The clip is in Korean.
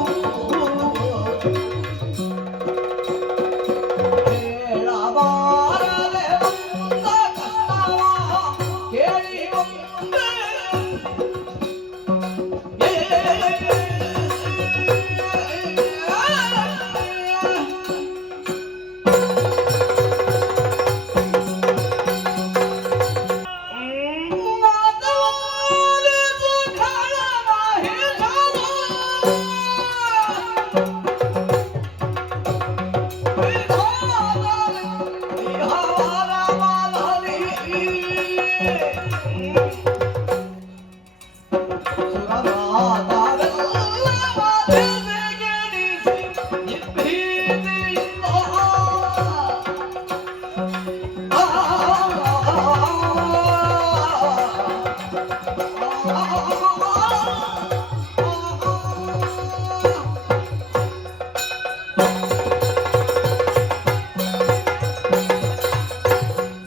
ほら。 아, 들어가다